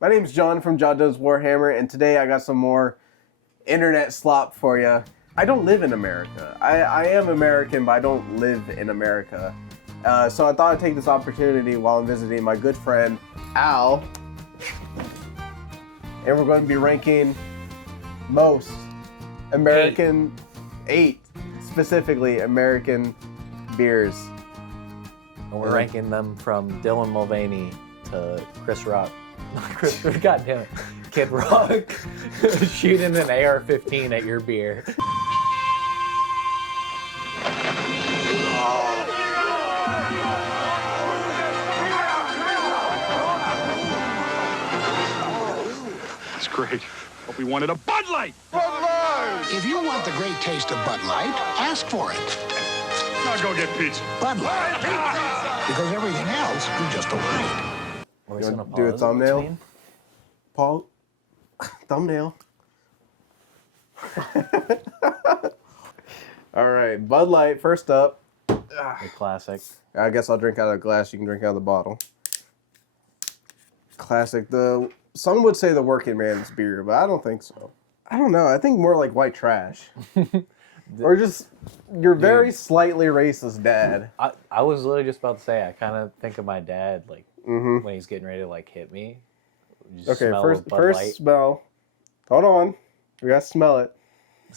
My name's John from John Does Warhammer, and today I got some more internet slop for you. I don't live in America. I am American, but I don't live in America. So I thought I'd take this opportunity while I'm visiting my good friend, Al. And we're going to be ranking most American, eight specifically American beers. And we're ranking them from Dylan Mulvaney to Chris Rock. God damn it. Kid Rock shooting an AR-15 at your beer. That's great. But we wanted a Bud Light! Bud Light! If you want the great taste of Bud Light, ask for it. Now go get pizza. Bud Light. Because everything else is just a word. You want to do a thumbnail? Paul? Thumbnail. All right, Bud Light, first up. The classic. I guess I'll drink out of the glass. You can drink out of the bottle. Classic. Some would say the working man's beer, but I don't think so. I don't know. I think more like white trash. Or just your very slightly racist dad. I was literally just about to say, I kind of think of my dad, like, when he's getting ready to, like, hit me. Okay, first smell. Hold on. We gotta smell it.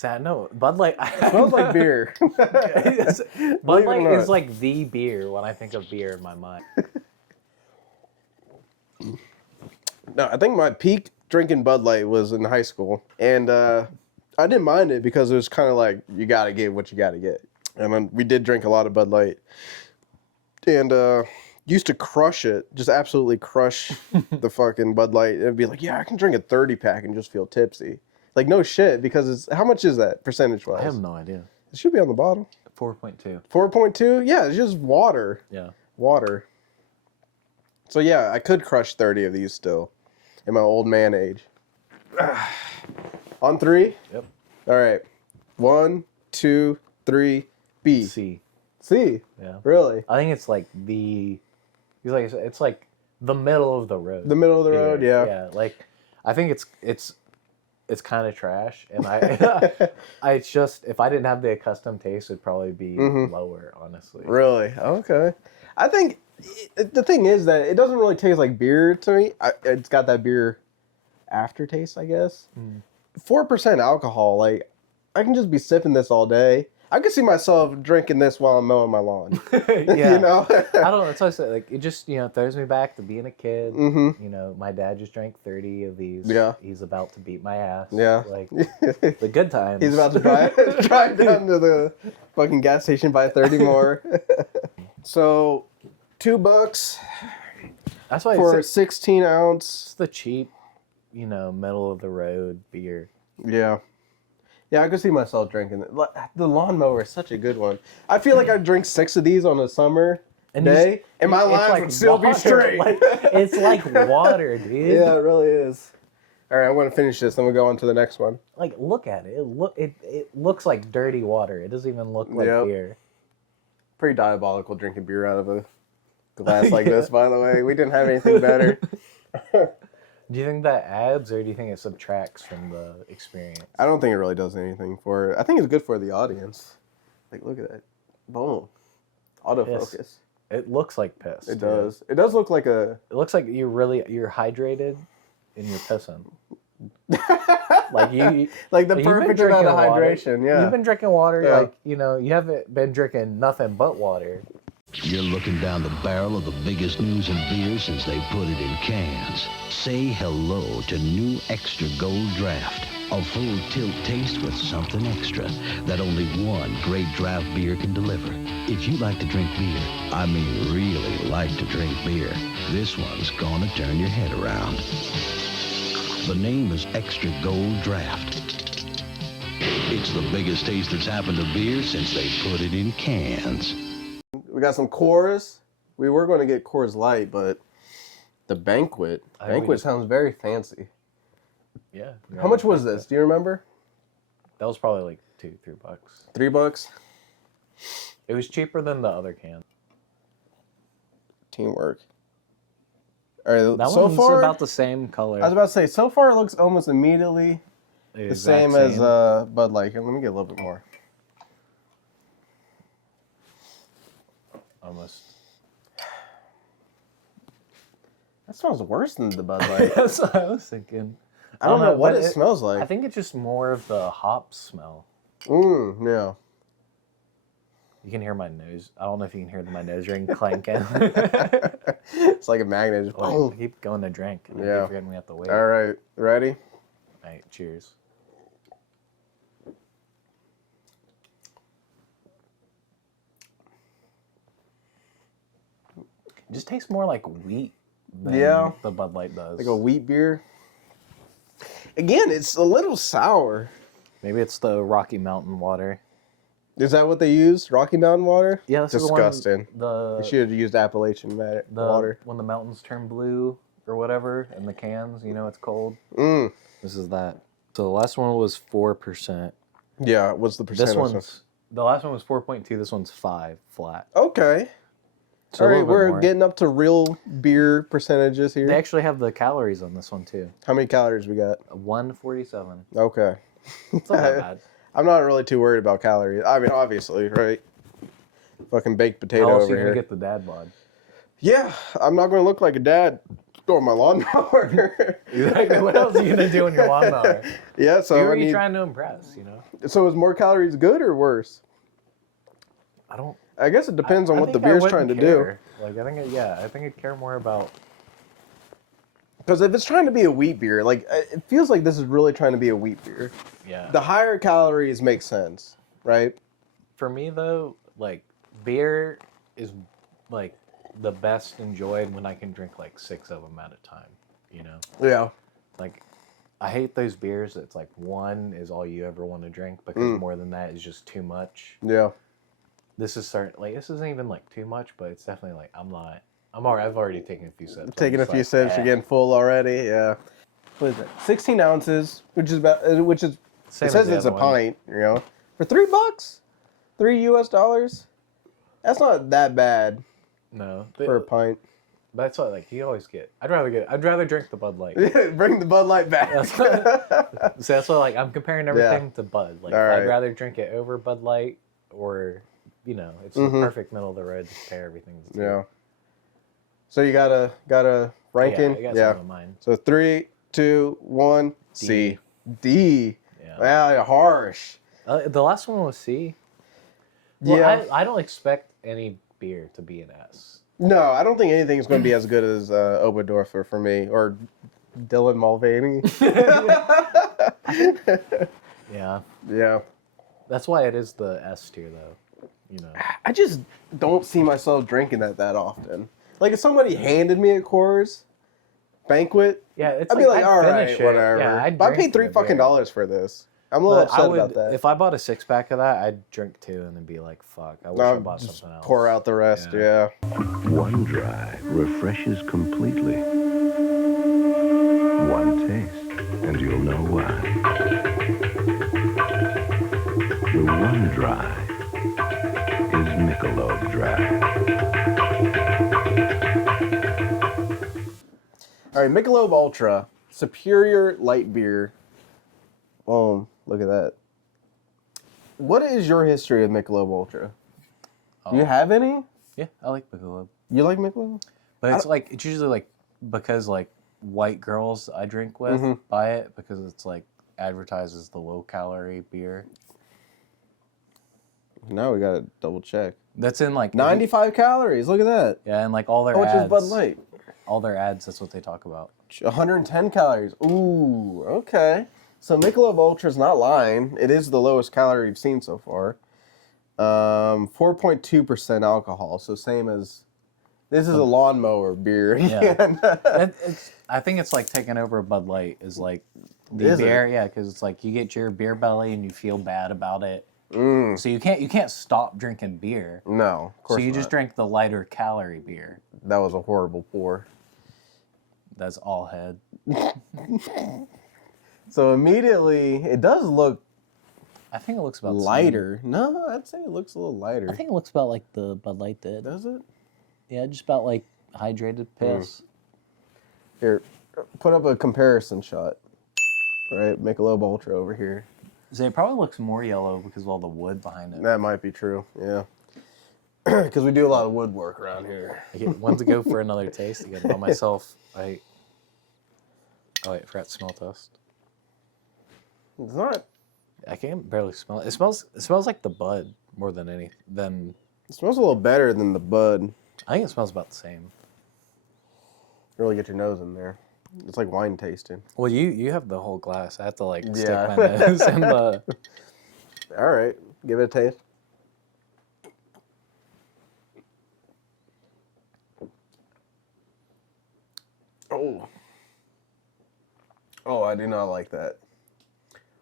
No, Bud Light. It smells like beer. Bud Light is like the beer when I think of beer in my mind. No, I think my peak drinking Bud Light was in high school. And I didn't mind it because it was kind of like, you gotta get what you gotta get. And then we did drink a lot of Bud Light. And used to crush it, just absolutely crush the fucking Bud Light. It'd be like, yeah, I can drink a 30-pack and just feel tipsy. Like, no shit, because how much is that percentage-wise? I have no idea. It should be on the bottle. 4.2. 4.2? Yeah, it's just water. Yeah. Water. So yeah, I could crush 30 of these still in my old man age. On three? Yep. All right. 1, 2, 3, B. C. C? Yeah. Really? I think it's like it's like the middle of the road. The middle of the road, yeah. Yeah, like I think it's kind of trash, and I just, if I didn't have the accustomed taste, it'd probably be lower, honestly. Really? Okay. I think the thing is that it doesn't really taste like beer to me. It's got that beer aftertaste, I guess. 4% alcohol. Like, I can just be sipping this all day. I could see myself drinking this while I'm mowing my lawn. Yeah. You know? I don't know. It's always like, it just, throws me back to being a kid. You know, my dad just drank 30 of these. Yeah. He's about to beat my ass. Yeah. Like, the good times. He's about to drive down to the fucking gas station, buy 30 more. So, $2 That's why for a it's 16 ounce. the cheap, middle of the road beer. Yeah. Yeah, I could see myself drinking it. The lawnmower is such a good one. I feel like I'd drink 6 of these on a summer day, and my lines would still be straight. It's like water, dude. Yeah, it really is. All right, I'm going to finish this, then we'll go on to the next one. Like, look at it. It looks like dirty water. It doesn't even look like beer. Pretty diabolical drinking beer out of a glass like this, by the way. We didn't have anything better. Do you think that adds, or do you think it subtracts from the experience? I don't think it really does anything for it. I think it's good for the audience. Like, look at that. Boom. Autofocus. Piss. It looks like piss. It does. It does look like a... It looks like you're hydrated and you're pissing. Like you... Like the perfect amount of hydration, yeah. You've been drinking water, like, you haven't been drinking nothing but water. You're looking down the barrel of the biggest news in beer since they put it in cans. Say hello to new Extra Gold Draft. A full tilt taste with something extra that only one great draft beer can deliver. If you like to drink beer, I mean really like to drink beer, this one's gonna turn your head around. The name is Extra Gold Draft. It's the biggest taste that's happened to beer since they put it in cans. We got some Coors. We were going to get Coors Light, but the Banquet. Banquet sounds very fancy. Yeah. How much was this? Do you remember? That was probably like $2-3. $3? It was cheaper than the other can. Teamwork. All right, That so one's far, about the same color. I was about to say, so far it looks almost immediately the exact same as Bud Light. Here, let me get a little bit more. Almost. That smells worse than the Bud Light. That's what I was thinking. I don't know what but it smells like. I think it's just more of the hop smell. Yeah. You can hear my nose. I don't know if you can hear my nose ring clanking. It's like a magnet. Just, I keep going to drink. And I Yeah. keep forgetting we have to wait. All right, ready? All right, cheers. It just tastes more like wheat than the Bud Light does. Like a wheat beer. Again, it's a little sour. Maybe it's the Rocky Mountain water. Is that what they use? Rocky Mountain water? Yeah, this disgusting. is the one, They should have used Appalachian water. when the mountains turn blue or whatever in the cans. You know it's cold. This is that. So the last one was 4%. Yeah, what's the percentage? The last one was 4.2. This one's 5 flat. Okay. So All a right, little bit we're more. getting up to real beer percentages here. They actually have the calories on this one too. How many calories we got? 147. Okay. It's not that bad. I'm not really too worried about calories. I mean, obviously, right? Fucking baked potato How else over are you here. gonna get the dad bod? Yeah, I'm not going to look like a dad throwing my lawnmower. Exactly. What else are you gonna do in your lawnmower? Yeah, Who so are you trying to impress? You know. So is more calories good or worse? I don't. I guess it depends on I what the think I beer's wouldn't trying to do. care. Like I think I'd care more about. Because if it's trying to be a wheat beer, like it feels like this is really trying to be a wheat beer. Yeah. The higher calories make sense, right? For me though, like beer is like the best enjoyed when I can drink like 6 of them at a time. You know. Yeah. Like, I hate those beers that's like one is all you ever want to drink because more than that is just too much. Yeah. This is this isn't even like too much, but it's definitely like I've already taken a few sips. Taking a I'm few just like, sips, you're getting full already. Yeah. What is it? 16 ounces, which is Same it says as the it's a other one. pint, you know, for $3, $3 US. That's not that bad No, for a pint. that's what like you always get. I'd rather drink the Bud Light. Bring the Bud Light back. So that's what like I'm comparing everything to Bud. Like All I'd right. rather drink it over Bud Light or it's the perfect middle of the road to compare everything to. Yeah. So you got a ranking? Yeah, I got some of mine. So 3, 2, 1, C. D. Yeah. Wow, harsh. The last one was C. Well, Yeah. I don't expect any beer to be an S. No, I don't think anything's going to be as good as Oberdorfer for me or Dylan Mulvaney. Yeah. Yeah. That's why it is the S tier, though. You know. I just don't see myself drinking that often. Like if somebody handed me a Coors Banquet, Yeah, it's I'd be like, I'd all right, finish it. whatever. Yeah, I'd But I drink paid $3 the fucking beer. dollars for this. I'm a little But upset about that. If I bought a 6-pack of that, I'd drink 2 and then be like, fuck, I wish I I'll bought just something else. pour out the rest, yeah. One dry refreshes completely. One taste, and you'll know why. The one dry is Michelob Dry. All right, Michelob Ultra, superior light beer. Boom, look at that. What is your history of Michelob Ultra? Do you have any? Yeah, I like Michelob. You like Michelob? But it's usually like because like white girls I drink with buy it because it's like advertised as the low calorie beer. No, we gotta double check. That's in like 95 calories, look at that. Yeah, and like all their How much ads. is Bud Light? All their ads, that's what they talk about. 110 calories. Ooh, okay. So Michelob Ultra is not lying. It is the lowest calorie we've seen so far. 4.2% alcohol, so same as... This is a lawnmower beer. Yeah. I think it's like taking over Bud Light is like the Is it? beer. Yeah, because it's like you get your beer belly and you feel bad about it. So you can't stop drinking beer. No, of course So you not. just drink the lighter calorie beer. That was a horrible pour. That's all head. So immediately, it does look I think it looks about the same. lighter. No, I'd say it looks a little lighter. I think it looks about like the Bud Light did. Does it? Yeah, just about like hydrated piss. Here, put up a comparison shot. Right, Michelob Ultra over here. So it probably looks more yellow because of all the wood behind it. That might be true, yeah. Because we do a lot of woodwork around here. I want to go for another taste again by myself. Oh wait, I forgot to smell test. It's not. I can barely smell it. It smells like the bud more than It smells a little better than the bud. I think it smells about the same. Really get your nose in there. It's like wine tasting. Well, you have the whole glass. I have to like stick my nose in the. All right, give it a taste. Oh, I do not like that.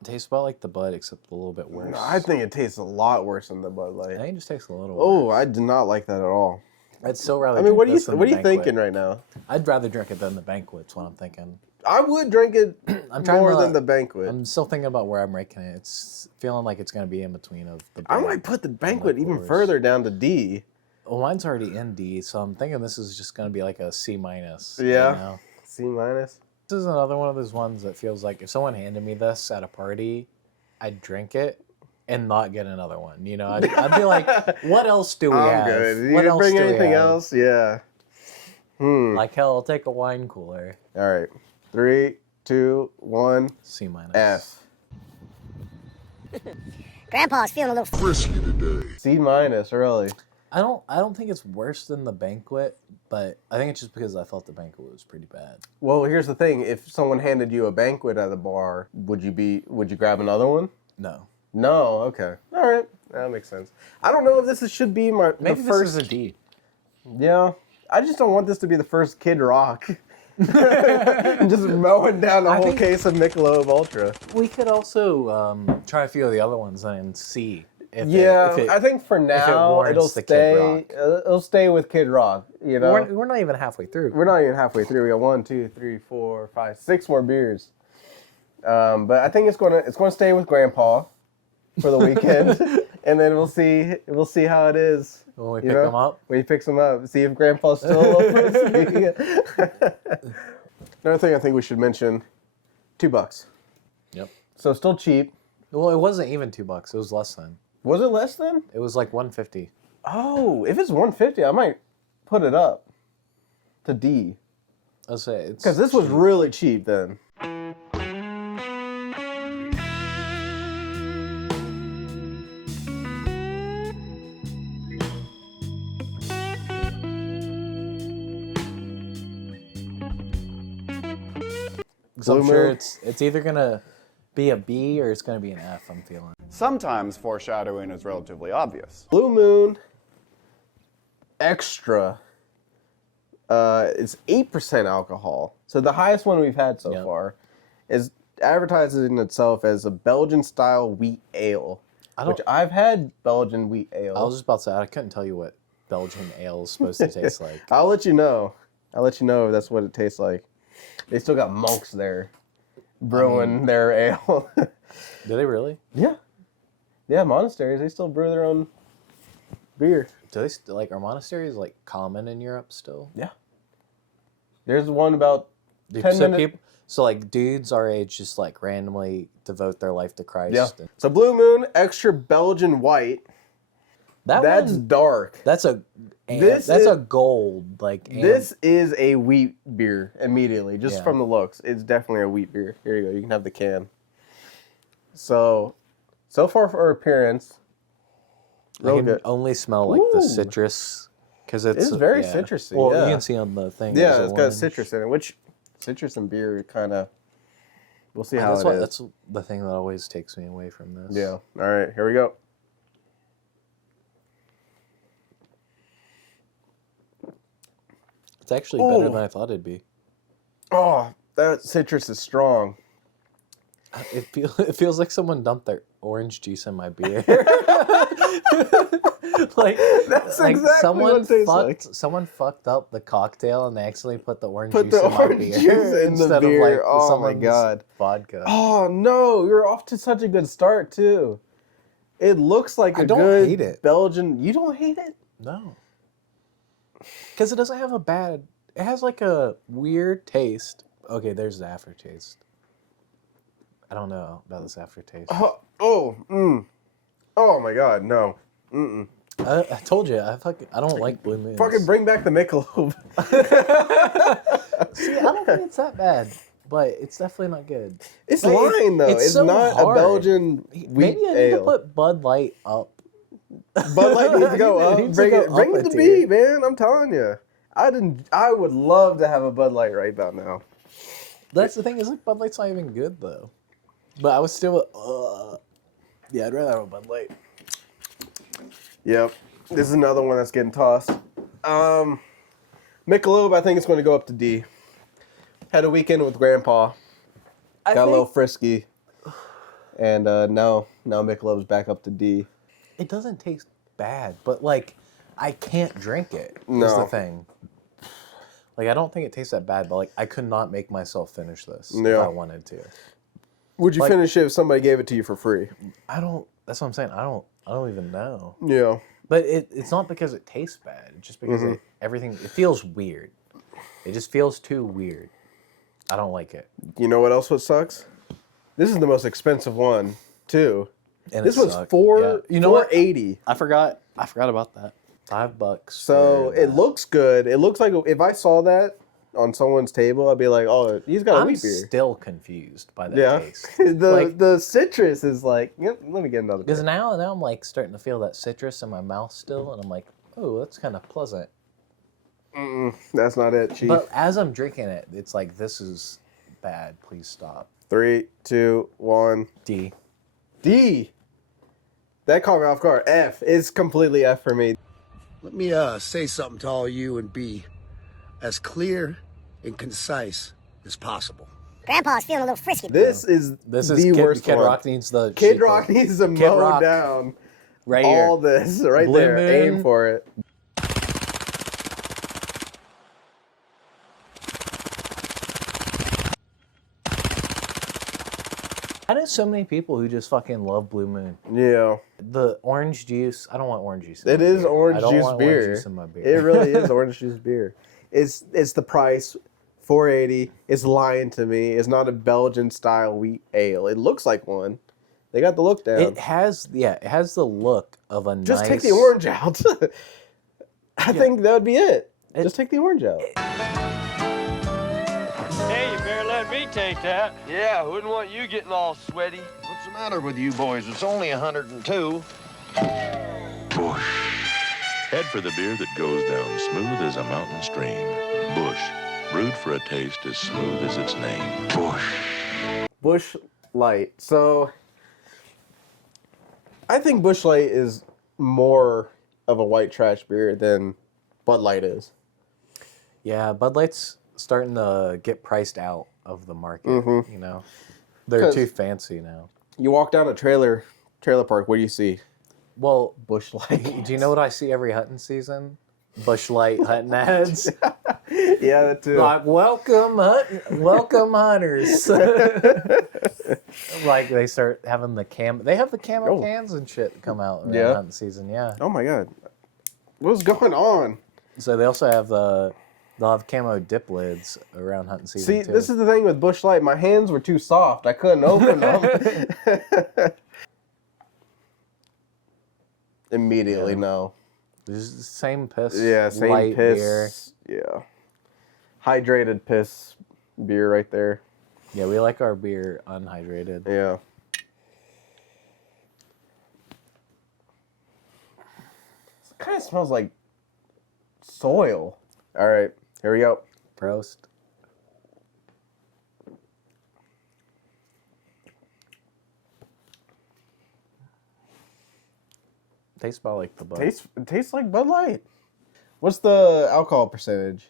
It tastes about like the bud, except a little bit worse. I think it tastes a lot worse than the Bud Light. I think it just tastes a little. Oh, worse. I do not like that at all. I'd still rather. I mean, what drink are you this than the thinking banquet. right now? I'd rather drink it than the banquet's what I'm thinking. I would drink it more than the banquet. I'm still thinking about where I'm ranking it. It's feeling like it's going to be in between of the. I might put the banquet even Coors. further down to D. Well, mine's already in D, so I'm thinking this is just going to be like a C minus. Yeah. You know? C minus. This is another one of those ones that feels like if someone handed me this at a party, I'd drink it and not get another one. You know, I'd be like, what else do we have? I'm good. You What didn't else bring do we anything have? else? Yeah. Like hell, I'll take a wine cooler. All right. 3, 2, 1. C minus. F. Grandpa's feeling a little frisky today. C minus, really. I don't think it's worse than the banquet, but I think it's just because I thought the banquet was pretty bad. Well, here's the thing. If someone handed you a banquet at a bar, would you grab another one? No. No. Okay. All right. That makes sense. I don't know if should be the Maybe first. this is a D. Yeah. I just don't want this to be the first Kid Rock. Just mowing down a whole case of Michelob Ultra. We could also try a few of the other ones and see. I think for now warrants the Kid Rock. It'll stay with Kid Rock. You know, We're not even halfway through. we're not even halfway through. We got 1, 2, 3, 4, 5, 6 more beers. But I think it's gonna stay with Grandpa for the weekend, and then we'll see how it is. When we pick them up? When he picks them up, see if Grandpa's still a little frisky. Another thing I think we should mention: $2. Yep. So still cheap. Well, it wasn't even $2. It was less than. Was it less than? It was like $1.50. Oh, if it's $1.50, I might put it up to D. I'll say it's Because this was really cheap then. So I'm Blue sure Moon. it's either gonna be a B or it's gonna be an F. I'm feeling. Sometimes foreshadowing is relatively obvious. Blue Moon Extra. It's 8% alcohol. So the highest one we've had so far is advertises in itself as a Belgian style wheat ale. Which I've had Belgian wheat ale. I was just about to say I couldn't tell you what Belgian ale is supposed to taste like. I'll let you know. If that's what it tastes like. They still got monks there brewing their ale. Do they really? Yeah. Yeah, monasteries, they still brew their own beer. Do they still are monasteries like common in Europe still? Yeah. There's one about 10 So minutes. so like dudes our age just like randomly devote their life to Christ. Yeah. And So Blue Moon Extra Belgian White. That's one, dark. that's a This that's is- a gold like. This is a wheat beer immediately, just Yeah. from the looks. It's definitely a wheat beer. Here you go. You can have the can. So far for appearance, I real can good. only smell like the Ooh. citrus because it's very citrusy, Well, yeah. you can see on the thing. Yeah, there's it's got orange. citrus in it, which citrus and beer kind of. We'll see how That's it is. That's the thing that always takes me away from this. Yeah. All right. Here we go. It's actually better Ooh. than I thought it'd be. Oh, that citrus is strong. It feels like someone dumped their orange juice in my beer. like That's like exactly someone what it tastes fucked like. someone fucked up the cocktail and they accidentally put the orange Put juice the in my orange beer juice in the instead beer. of like Oh my someone's God. vodka. Oh no, you're off to such a good start too. It looks like I a don't good hate it. Belgian. You don't hate it? No, because it doesn't have a bad. It It has like a weird taste. Okay, there's the aftertaste. I don't know about this aftertaste. Oh my God, no. I told you, I don't like Blue Moons. Fucking bring back the Michelob. See, I don't think it's that bad, but it's definitely not good. It's Like, lying though. It's so not hard. a Belgian wheat Maybe I need to ale. put Bud Light up. Bud Light needs to go It up. needs to Bring go it. Bring up it a to tier. me, man. I'm telling you. I would love to have a Bud Light right about now. That's the thing, is like Bud Light's not even good though. But I was still, yeah, I'd rather have a Bud Light. Yep. This is another one that's getting tossed. Michelob, I think it's going to go up to D. Had a weekend with Grandpa. Got a little frisky. And now Michelob's back up to D. It doesn't taste bad, but like, I can't drink it. Is No. the thing. Like, I don't think it tastes that bad, but like, I could not make myself finish this if Yeah. I wanted to. Would you Like- finish it if somebody gave it to you for free? That's what I'm saying. I don't even know. Yeah. But it's not because it tastes bad. It's just because everything, it feels weird. It just feels too weird. I don't like it. You know what else sucks? This is the most expensive one, too. And This it was sucked. $4.80. You know what? I forgot about that. $5. So for it that. looks good. It looks like if I saw that on someone's table, I'd be like, oh, he's got a I'm wheat beer. still confused by that Yeah. taste. the citrus is like, yep, let me get another Because beer. now I'm like starting to feel that citrus in my mouth still, and I'm like, oh, that's kind of pleasant. That's not it, Chief. But as I'm drinking it, it's like, this is bad. Please stop. 3, 2, 1. D. D. That caught me off guard. F. It's completely F for me. Let me say something to all you and be as clear and concise as possible. Grandpa's feeling a little frisky. This is the worst Kid one. Rock needs the Kid sheet Rock though. needs to Kid mow Rock. down Right here. all this right Blue there. Aim Moon. for it. I know so many people who just fucking love Blue Moon. Yeah. The orange juice, I don't want orange juice. In It my is beer. orange I don't juice want beer. Orange juice in my beer. It really is orange juice beer. It's the price, $4.80. It's lying to me. It's not a Belgian style wheat ale. It looks like one. They got the look down. It has the look of a Just nice. take the orange out. I think that would be it. Just take the orange out. Hey, you better let me take that. Yeah, wouldn't want you getting all sweaty. What's the matter with you boys? It's only 102. Bush. Head for the beer that goes down smooth as a mountain stream. Bush. Brewed for a taste as smooth as its name. Bush. Bush Light. So, I think Bush Light is more of a white trash beer than Bud Light is. Yeah, Bud Light's starting to get priced out of the market. Mhm. You know, they're 'Cause- too fancy now. You walk down a trailer park, what do you see? Well, Bush Light. do you know what I see every hunting season? Bush Light hunting ads. Yeah, that too. Like, welcome hunters. Like they start having the they have the camo cans and shit that come out around Yeah. hunting season. Yeah. Oh my god, what's going on? So they also have they'll have camo dip lids around hunting season. See, too. this is the thing with Bush Light. My hands were too soft. I couldn't open them. Immediately, no. This is the same piss. Yeah, same light piss. beer. Yeah. Hydrated piss beer right there. Yeah, we like our beer unhydrated. Yeah. It kind of smells like soil. All right, here we go. Prost. Tastes about like the Bud. It tastes like Bud Light. What's the alcohol percentage?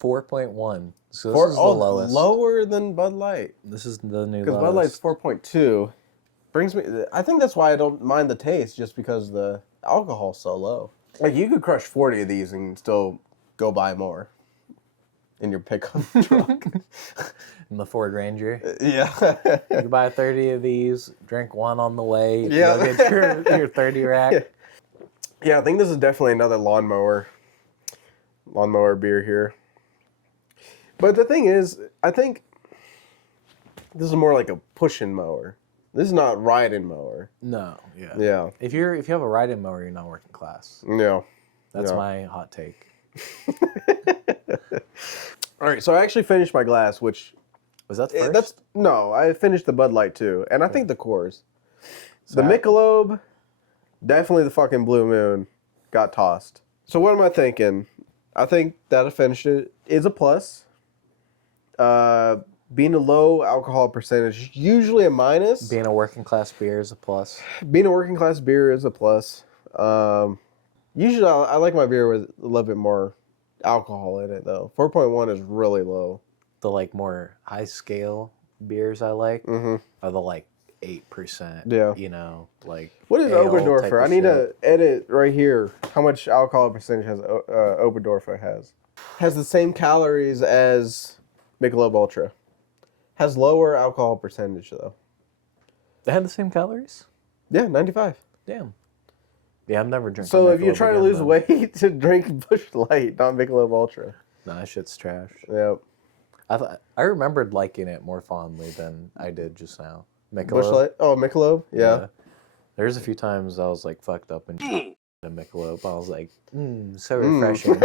4.1. So this is the lowest. Lower than Bud Light. This is the new Because lowest. Bud Light's 4.2. Brings me. I think that's why I don't mind the taste, just because the alcohol's so low. Like you could crush 40 of these and still go buy more in your pickup truck. In the Ford Ranger. Yeah. You can buy 30 of these, drink one on the way. Yeah. You'll get your 30 rack. Yeah, I think this is definitely another lawnmower beer here. But the thing is, I think this is more like a pushing mower. This is not riding mower. No, yeah. Yeah. If you have a riding mower, you're not working class. Yeah. That's my hot take. All right, so I actually finished my glass, which was that the first? No, I finished the Bud Light too, and I think the Coors. The Michelob, definitely the fucking Blue Moon, got tossed. So what am I thinking? I think that I finished it is a plus. Being a low alcohol percentage, usually a minus. Being a working class beer is a plus. Being a working class beer is a plus. Usually I like my beer with a little bit more alcohol in it though. 4.1 is really low. The like more high scale beers I like are the like 8%. Yeah. You know, like what is Oberdorfer? I need to edit right here how much alcohol percentage has Oberdorfer has. Has the same calories as Michelob Ultra. Has lower alcohol percentage though. They have the same calories? Yeah, 95. Damn. Yeah, I'm never drinking. So if you're trying to lose weight, to drink Busch Light, not Michelob Ultra. No, that shit's trash. Yep. I remembered liking it more fondly than I did just now. Michelob. Busch Light? Oh, Michelob? Yeah. There's a few times I was like fucked up and a Michelob. I was like, so refreshing.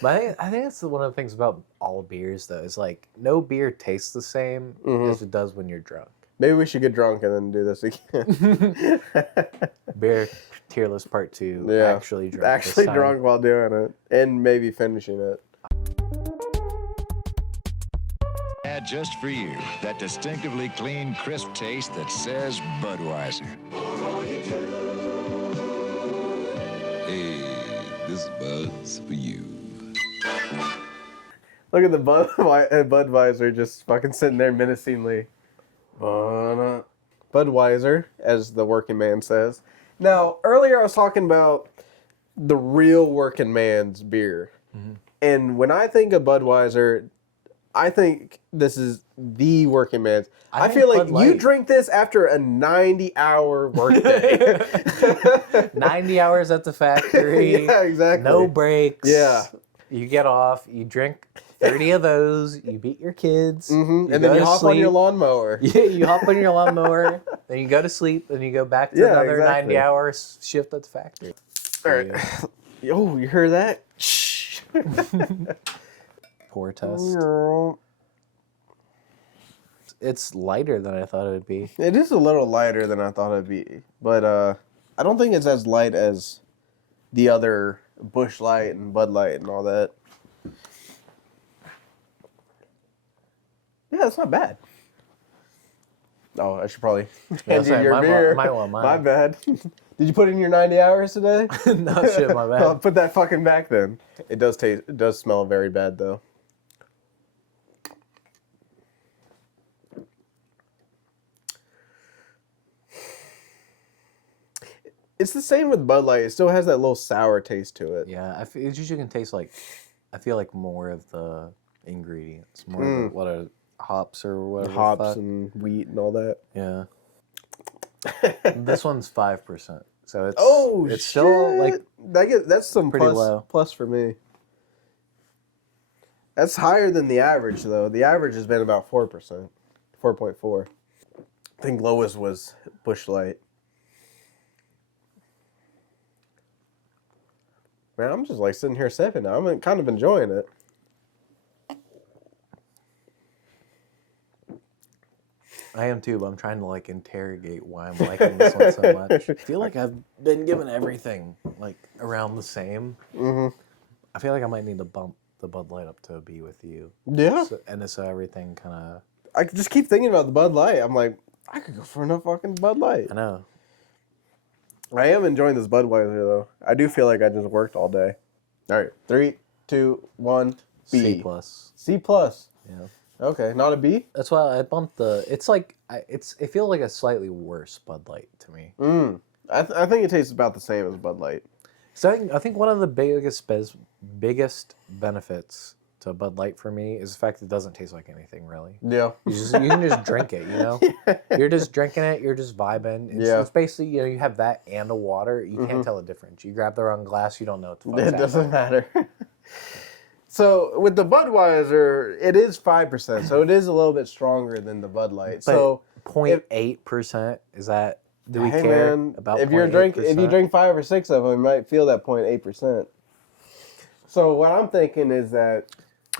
But I think that's one of the things about all beers though. Is like no beer tastes the same as it does when you're drunk. Maybe we should get drunk and then do this again. Beer tier list part 2. Yeah. Actually drunk. Actually drunk while doing it. And maybe finishing it. Add just for you that distinctively clean, crisp taste that says Budweiser. Hey, this Bud's for you. Look at the Budweiser just fucking sitting there menacingly. Budweiser, as the working man says. Now, earlier I was talking about the real working man's beer. And when I think of Budweiser, I think this is the working man's. I feel like you drink this after a 90-hour workday. 90 hours at the factory. Yeah, exactly. No breaks. Yeah. You get off, you drink 30 of those, you beat your kids. And then you hop on your lawnmower. Yeah, you hop on your lawnmower, then you go to sleep, then you go back to another 90-hour shift at the factory. All right. Yo, you heard that? Shh. Pour test. It's lighter than I thought it would be. It is a little lighter than I thought it'd be. But I don't think it's as light as the other Busch Light and Bud Light and all that. Yeah, it's not bad. Oh, I should probably hand you your beer. Mine. My bad. Did you put in your 90 hours today? No shit, my bad. I'll put that fucking back then. It does smell very bad though. It's the same with Bud Light. It still has that little sour taste to it. Yeah, it usually can taste like, I feel like more of the ingredients, more of what are hops or whatever. Hops and wheat and all that. Yeah. This one's 5%, so it's it's still like that's some pretty low. Plus for me. That's higher than the average though. The average has been about 4%, 4.4. I think lowest was Busch Light. Man, I'm just like sitting here sipping now. I'm kind of enjoying it. I am too, but I'm trying to like interrogate why I'm liking this one so much. I feel like I've been given everything like around the same. I feel like I might need to bump the Bud Light up to a B with you. Yeah. So everything kind of... I just keep thinking about the Bud Light. I'm like, I could go for enough fucking Bud Light. I know. I am enjoying this Budweiser though. I do feel like I just worked all day. All right, 3, 2, 1. B. C plus. C plus. Yeah. Okay, not a B. That's why I bumped the. It's like it feels like a slightly worse Bud Light to me. I think it tastes about the same as Bud Light. So I think one of the biggest benefits to Bud Light for me is the fact it doesn't taste like anything really. Yeah. You can just drink it, you know? You're just drinking it, you're just vibing. It's basically, you know, you have that and a water, you can't tell the difference. You grab the wrong glass, you don't know what the fuck's It doesn't matter. So with the Budweiser, it is 5%, so it is a little bit stronger than the Bud Light. But So 0.8%, is that, do we hey care man, about if 0.8%? if you drink 5 or 6 of them, you might feel that 0.8%. So what I'm thinking is that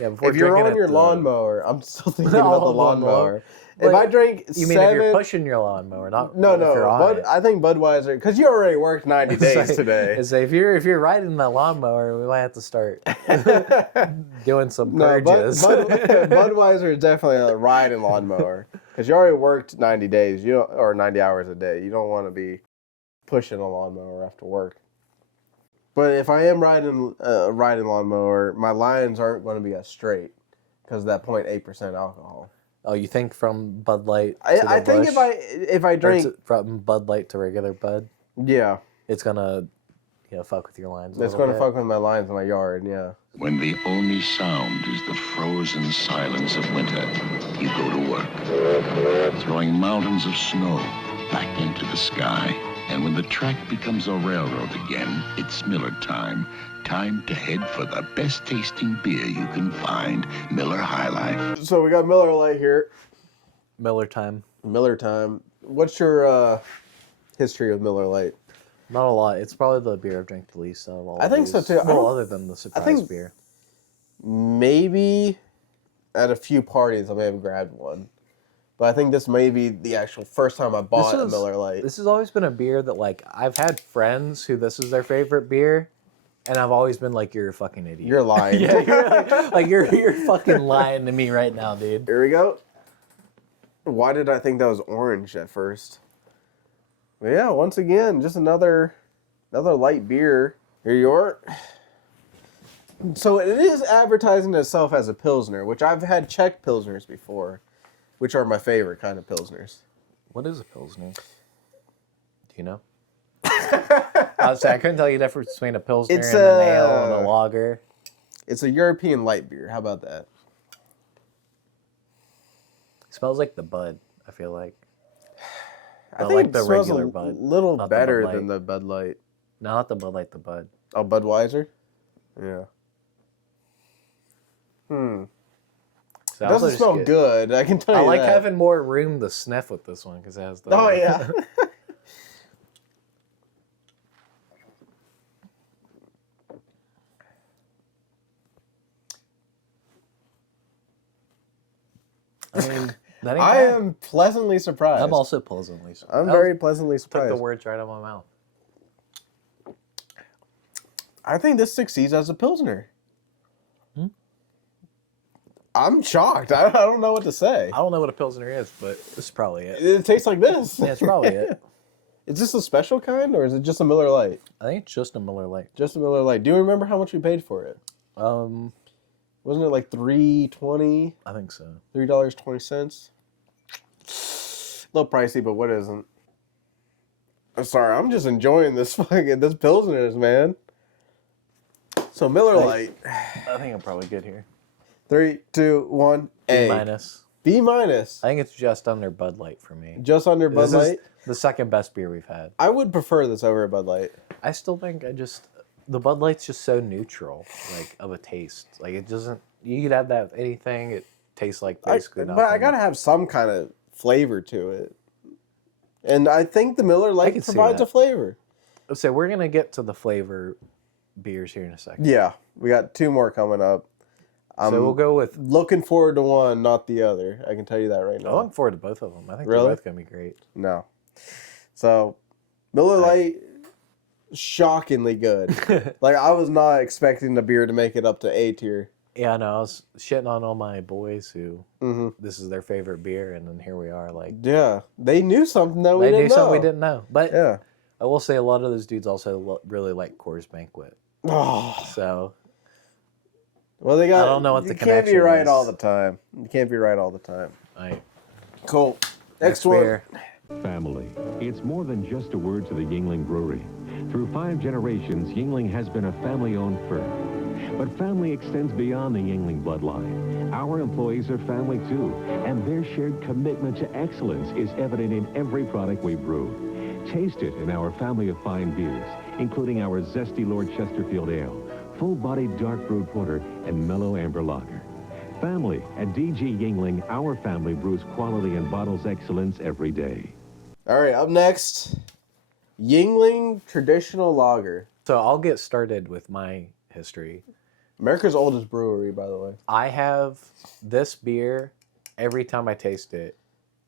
if you're on your lawnmower, I'm still thinking about the lawnmower. If I drink you mean if you're pushing your lawnmower, not no, if you're on it. I think Budweiser, because you already worked 90 days today. It's if you're riding the lawnmower, we might have to start doing some No, purges. Budweiser is definitely a riding lawnmower because you already worked 90 days, or 90 hours a day. You don't want to be pushing a lawnmower after work. But if I am riding a riding lawnmower, my lines aren't going to be as straight because of that 0.8% alcohol. Oh, you think from Bud Light to I think Busch, if I drink from Bud Light to regular Bud, yeah, it's gonna fuck with your lines. It's going to fuck with my lines in my yard. Yeah. When the only sound is the frozen silence of winter, you go to work, throwing mountains of snow back into the sky. And when the track becomes a railroad again, it's Miller time. Time to head for the best tasting beer you can find, Miller High Life. So we got Miller Lite here. Miller time. Miller time. What's your history of Miller Lite? Not a lot. It's probably the beer I've drank the least of all. I think so too. Well, other than the surprise beer. Maybe at a few parties I may have grabbed one. But I think this may be the actual first time I bought a Miller Lite. This has always been a beer that, like, I've had friends who this is their favorite beer, and I've always been like, you're a fucking idiot. You're lying. Yeah, you're fucking lying to me right now, dude. Here we go. Why did I think that was orange at first? But yeah, once again, just another light beer. Here you are. So it is advertising itself as a Pilsner, which I've had Czech Pilsners before, which are my favorite kind of Pilsners. What is a Pilsner? Do you know? I couldn't tell you the difference between a Pilsner and an ale and a lager. It's a European light beer. How about that? It smells like the Bud, I feel like. I think like the it smells regular a Bud. little not better the than the Bud Light. No, not the Bud Light, the Bud. Oh, Budweiser? Yeah. It doesn't smell good. I can tell you that. I like having more room to sniff with this one because it has the... Oh, yeah. I mean, I am pleasantly surprised. I'm also pleasantly surprised. I'm very pleasantly surprised. Took the words right out of my mouth. I think this succeeds as a Pilsner. I'm shocked. I don't know what to say. I don't know what a Pilsner is, but this is probably it. It tastes like this. Yeah, it's probably it. Is this a special kind, or is it just a Miller Lite? I think it's just a Miller Lite. Just a Miller Lite. Do you remember how much we paid for it? Wasn't it like $3.20? I think so. $3.20. A little pricey, but what isn't? I'm sorry, I'm just enjoying this Pilsners, man. So Miller Lite. I think I'm probably good here. 3, 2, 1. B minus. B minus. I think it's just under Bud Light for me. Just under Bud Light? The second best beer we've had. I would prefer this over Bud Light. I still think the Bud Light's just so neutral, like, of a taste. Like, it doesn't, you could have that with anything, it tastes like basically nothing. But I gotta have some kind of flavor to it. And I think the Miller Lite provides a flavor. So we're gonna get to the flavor beers here in a second. Yeah, we got 2 more coming up. So we'll go with... Looking forward to one, not the other. I can tell you that right now. I'm looking forward to both of them. I think they're both going to be great. No. So, Miller Lite, shockingly good. Like, I was not expecting the beer to make it up to A tier. Yeah, I know. I was shitting on all my boys who this is their favorite beer, and then here we are. Like, yeah, they knew something that we didn't know. They knew something we didn't know. But yeah. I will say a lot of those dudes also really like Coors Banquet. Oh. So... Well, they got. I don't know what the connection is. You can't be right all the time. You can't be right all the time. Right. Cool. Next one. Beer. Family. It's more than just a word to the Yingling Brewery. Through 5 generations, Yingling has been a family-owned firm. But family extends beyond the Yingling bloodline. Our employees are family too, and their shared commitment to excellence is evident in every product we brew. Taste it in our family of fine beers, including our zesty Lord Chesterfield Ale, full-bodied dark brewed porter, and mellow amber lager. Family. At DG Yingling, our family brews quality and bottles excellence every day. All right, up next, Yingling Traditional Lager. So I'll get started with my history. America's oldest brewery, by the way. I have this beer every time I taste it.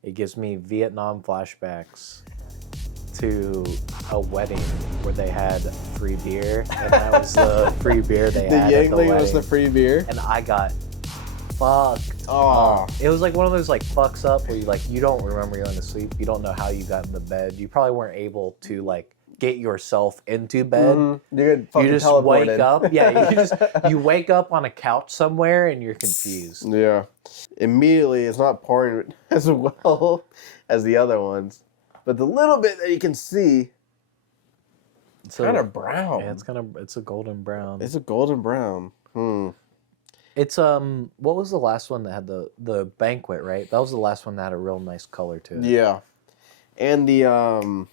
It gives me Vietnam flashbacks to a wedding where they had free beer, and that was the free beer they had. The at the Yingling wedding. was the free beer? And I got fucked. Oh. It was like one of those like fucks up where you don't remember going to sleep. You don't know how you got in the bed. You probably weren't able to like get yourself into bed. Mm-hmm. You just teleported. wake up. Yeah, you wake up on a couch somewhere and you're confused. Yeah. Immediately, it's not pouring as well as the other ones. But the little bit that you can see, it's kind of brown. Yeah, it's a golden brown. It's a golden brown. It's what was the last one that had the banquet, right? That was the last one that had a real nice color to it. Yeah. And the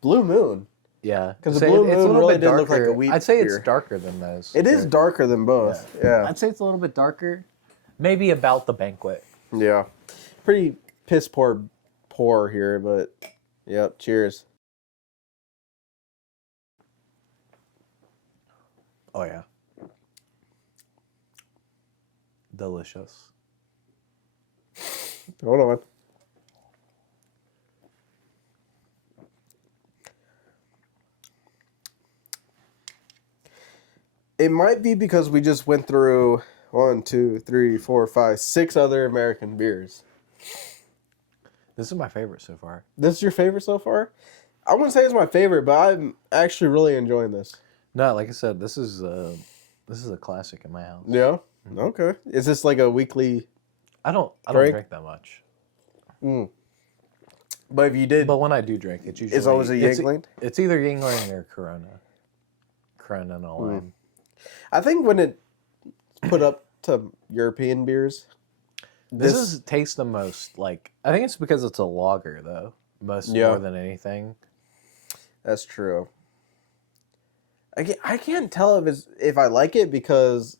Blue Moon. Yeah. Because the Blue Moon really did look like a wheat I'd say beer. it's darker than those. It is darker than both. Yeah. I'd say it's a little bit darker. Maybe about the banquet. Yeah. Pretty piss poor pour here, but yep, cheers. Oh yeah. Delicious. Hold on. It might be because we just went through 1, 2, 3, 4, 5, 6 other American beers. This is my favorite so far. This is your favorite so far? I wouldn't say it's my favorite, but I'm actually really enjoying this. No, like I said, this is a classic in my house. Yeah? Okay. Is this like a weekly I don't drink? drink that much. But if you did... But when I do drink, it's usually... It's always a Yingling? It's either Yingling or Corona. Corona and a lime. I think when it's put up to European beers... This tastes the most like... I think it's because it's a lager, though. More than anything. That's true. I can't tell if I like it because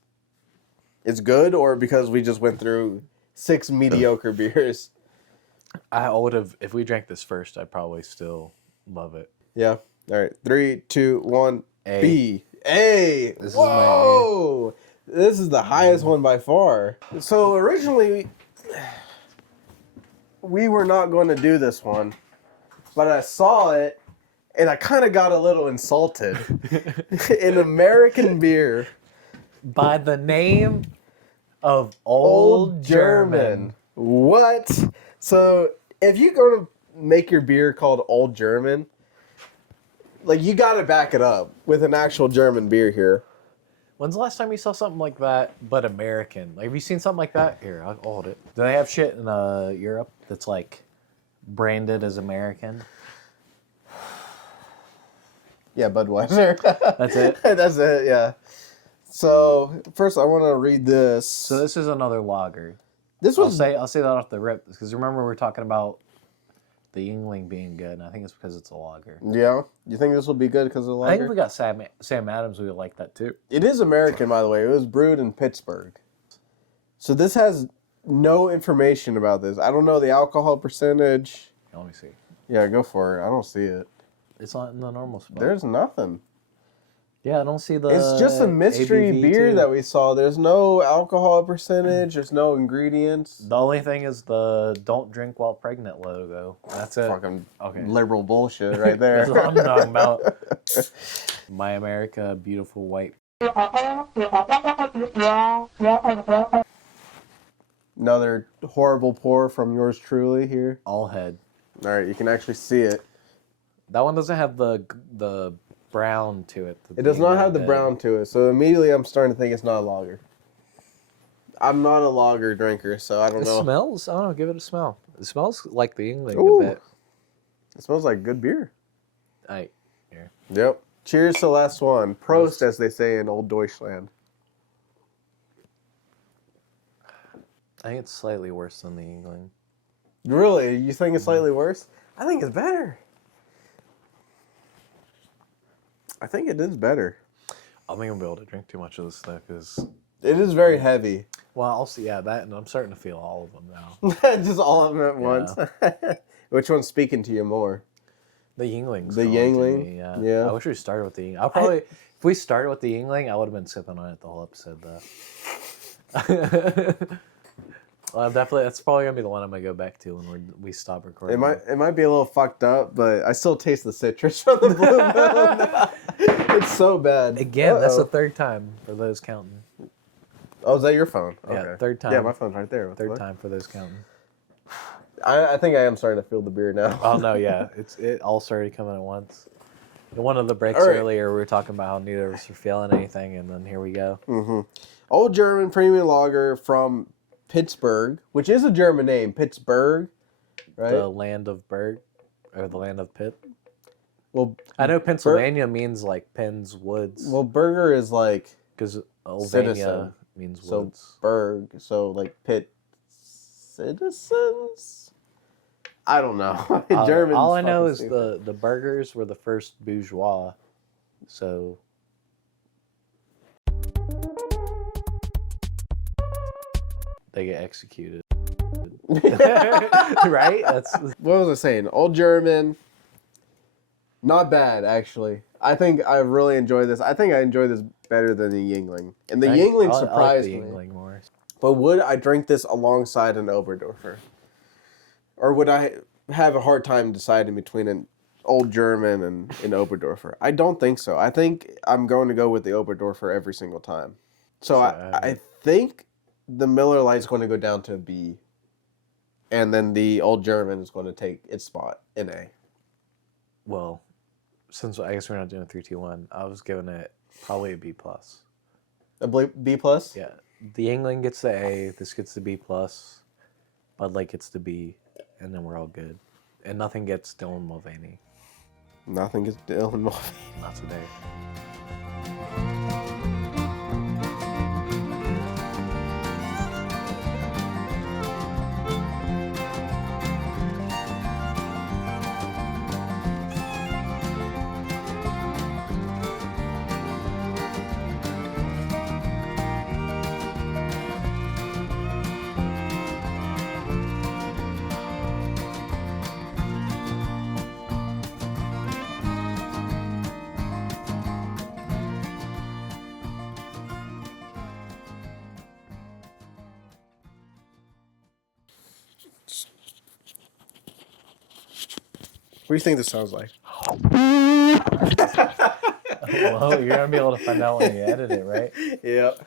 it's good or because we just went through 6 mediocre beers. I would have... If we drank this first, I'd probably still love it. Yeah. All right. 3, 2, 1. A. B. A. This Whoa! This is the highest one by far. So originally, we were not going to do this one, but I saw it, and I kind of got a little insulted. An American beer by the name of Old German. What? So if you're going to make your beer called Old German, like, you got to back it up with an actual German beer here. When's the last time you saw something like that, but American? Like, have you seen something like that? Here, I'll hold it. Do they have shit in Europe that's, like, branded as American? Yeah, Budweiser. That's it? That's it, yeah. So, first I want to read this. So this is another lager. This was... I'll say that off the rip, because remember we were talking about the Yingling being good, and I think it's because it's a lager. Yeah? You think this will be good because of the lager? I think if we got Sam Adams, we would like that too. It is American, by the way. It was brewed in Pittsburgh. So this has no information about this. I don't know the alcohol percentage. Let me see. Yeah, go for it. I don't see it. It's not in the normal spot. There's nothing. Yeah, I don't see the... It's just a mystery ABV beer too. that we saw. There's no alcohol percentage. There's no ingredients. The only thing is the "Don't drink while pregnant" logo. That's it. Fucking okay. Liberal bullshit right there. That's what I'm talking about. My America, beautiful white. Another horrible pour from yours truly here. All head. All right, you can actually see it. That one doesn't have the brown to it. It does not have the brown to it, so immediately I'm starting to think it's not a lager. I'm not a lager drinker, so I don't know. It smells, I don't know, give it a smell. It smells like the Yingling Ooh. a bit. It smells like good beer. Here. Yep. Cheers to the last one. Prost, as they say in old Deutschland. I think it's slightly worse than the Yingling. Really? You think it's slightly worse? I think it's better. I think it is better. I'm not gonna be able to drink too much of this stuff because It is very heavy. Well, also that, and I'm starting to feel all of them now. Just all of them at once. Which one's speaking to you more? The Yinglings. The Yingling. Yeah. I wish we started with the Yingling. I'll probably, if we started with the Yingling, I would have been sipping on it the whole episode though. Well, definitely, that's probably gonna be the one I'm gonna go back to when we stop recording. It might be a little fucked up, but I still taste the citrus from the Blue Moon. It's so bad. Again, that's the third time for those counting. Oh, is that your phone? Yeah, Okay. third time. Yeah, my phone's right there. Third time for those counting. I think I am starting to feel the beer now. Oh no, yeah, it all started coming at once. In one of the breaks All right. earlier, we were talking about how neither of us were feeling anything, and then here we go. Mm-hmm. Old German premium lager from Pittsburgh, which is a German name, Pittsburgh, right? The land of Berg, or the land of Pitt. Well, I know Pennsylvania means like Penn's Woods. Well, burger is like because citizen means so woods. Berg, so like Pitt citizens. I don't know. German. All I know is the burgers were the first bourgeois, so. They get executed. Right? What was I saying? Old German. Not bad, actually. I think I really enjoy this. I think I enjoy this better than the Yingling. And the Yingling surprised me. I like the Yingling more. But would I drink this alongside an Oberdorfer? Or would I have a hard time deciding between an Old German and an Oberdorfer? I don't think so. I think I'm going to go with the Oberdorfer every single time. So I think the Miller Lite is going to go down to a B, and then the Old German is going to take its spot in A. Well, since I guess we're not doing a 3-2-1, I was giving it probably a B+. A B plus? Yeah. The Yingling gets the A, this gets the B+, Bud Light gets the B, and then we're all good. And nothing gets Dylan Mulvaney. Nothing gets Dylan Mulvaney. Not today. What do you think this sounds like? Well, you're going to be able to find out when you edit it, right? Yep.